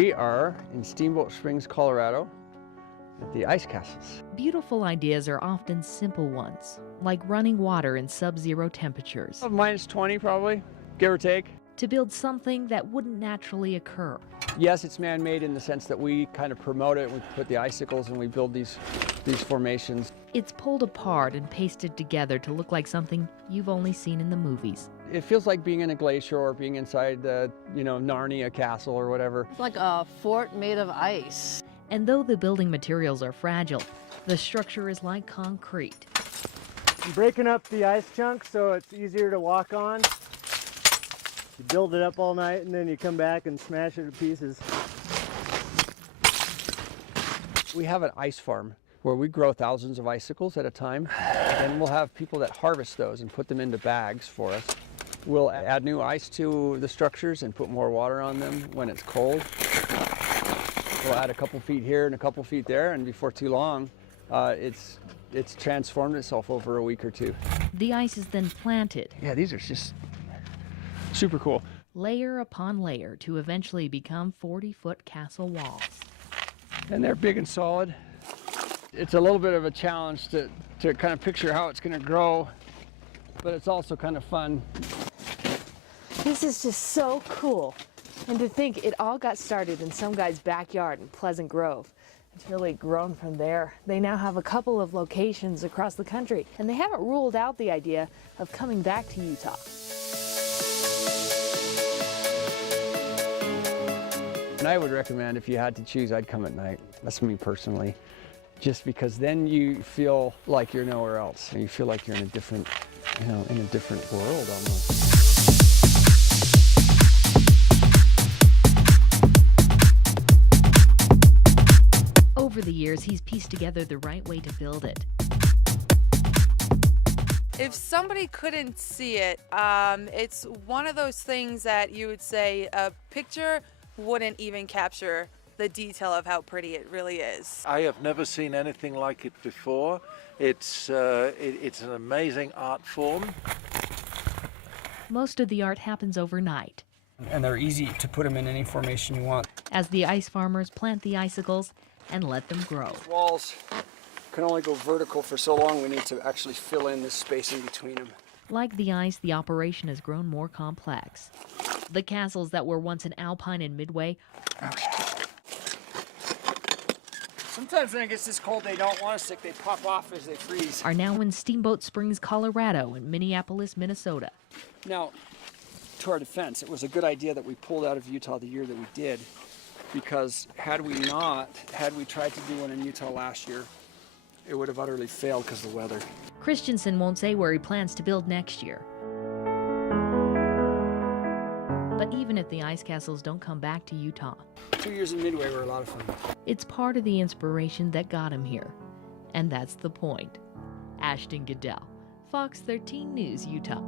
We are in Steamboat Springs, Colorado, at the Ice Castles. Beautiful ideas are often simple ones, like running water in sub-zero temperatures, Minus 20 probably, give or take. to build something that wouldn't naturally occur. Yes, it's man-made in the sense that we kind of promote it. We put the icicles and we build these formations. It's pulled apart and pasted together to look like something you've only seen in the movies. It feels like being in a glacier or being inside the, Narnia castle or whatever. It's like a fort made of ice. And though the building materials are fragile, the structure is like concrete. I'm breaking up the ice chunks so it's easier to walk on. You build it up all night and then you come back and smash it to pieces. We have an ice farm where we grow thousands of icicles at a time, and we'll have people that harvest those and put them into bags for us. We'll add new ice to the structures and put more water on them when it's cold. We'll add a couple feet here and a couple feet there, and before too long, it's transformed itself over a week or two. The ice is then planted, Yeah, these are just super cool. layer upon layer, to eventually become 40-foot castle walls. And they're big and solid. It's a little bit of a challenge to kind of picture how it's going to grow, but it's also kind of fun. This is just so cool. And to think it all got started in some guy's backyard in Pleasant Grove. It's really grown from there. They now have a couple of locations across the country, and they haven't ruled out the idea of coming back to Utah. And I would recommend, if you had to choose, I'd come at night. That's me personally. Just because then you feel like you're nowhere else. You feel like you're in a different, in a different world almost. Over the years, he's pieced together the right way to build it. If somebody couldn't see it, it's one of those things that you would say a picture wouldn't even capture the detail of how pretty it really is. I have never seen anything like it before. It's an amazing art form. Most of the art happens overnight, And they're easy to put them in any formation you want. as the ice farmers plant the icicles and let them grow. Walls can only go vertical for so long. We need to actually fill in this space in between them. Like the ice, the operation has grown more complex. The castles that were once in Alpine and Midway Sometimes when it gets this cold, they don't want to stick. They pop off as they freeze. are now in Steamboat Springs, Colorado, and Minneapolis, Minnesota. Now, to our defense, it was a good idea that we pulled out of Utah the year that we did, because had we tried to do one in Utah last year, it would have utterly failed because of the weather. Christensen won't say where he plans to build next year. But even if the ice castles don't come back to Utah, 2 years in Midway were a lot of fun. it's part of the inspiration that got him here. And that's the point. Ashton Goodell, Fox 13 News, Utah.